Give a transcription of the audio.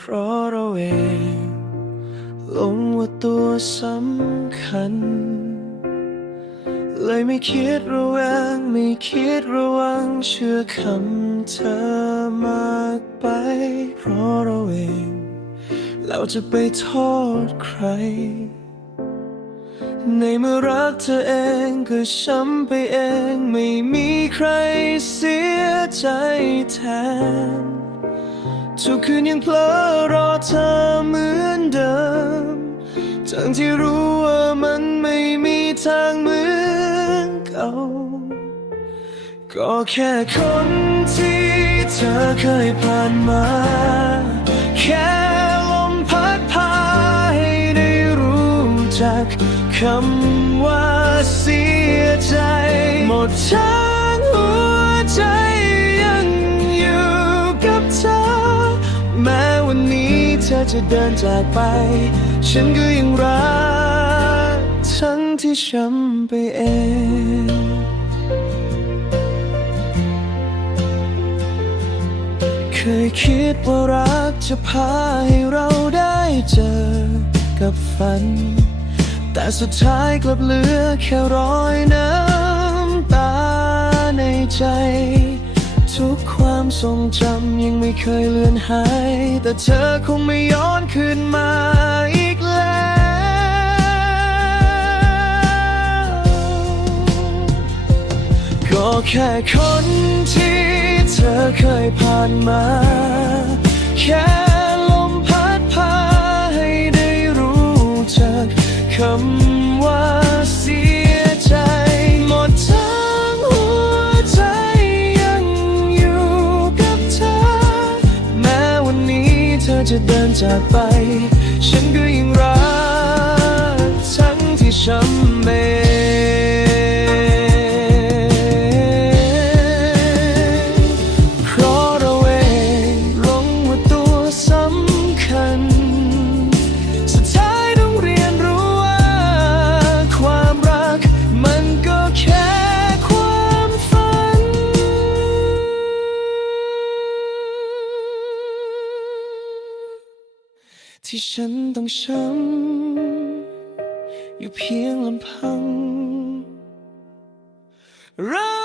เพราะเราเองหลงว่าตัวสำคัญ เลยไม่คิดระแวงไม่คิดระวังเชื่อคำเธอมากไป เพราะเราเอง เราจะไปโทษใคร ในเมื่อรักเธอเองก็ช้ำไปเอง ไม่มีใครเสียใจแทน ทุกคืนยังเพลอรอเธอเหมือนเดิมทั้งที่รู้ว่ามันไม่มีทางเหมือนเก่าก็แค่คนที่เธอเคยผ่านมา แค่ลมพัดพาให้ได้รู้จักคำว่าเสียใจหมดทั้ง อจะเดินจากไป ฉันก็ยังรักทั้งที่ช้ำไปเองเคยคิดว่ารักจะพาให้เราได้เจอกับฝัน แต่สุดท้ายกลับเหลือแค่รอยน้ำตาในใจ ทุกความทรงจำ ยังไม่เคยเลือนหาย แต่เธอคงไม่ย้อนคืนมาอีกแล้ว ก็แค่คนที่เธอเคยผ่านมา จะเดินจากไป ฉันก็ยังรักทั้งที่ช้ำเอ ที่ฉันต้องช้ำอยู่เพียงลำพังรั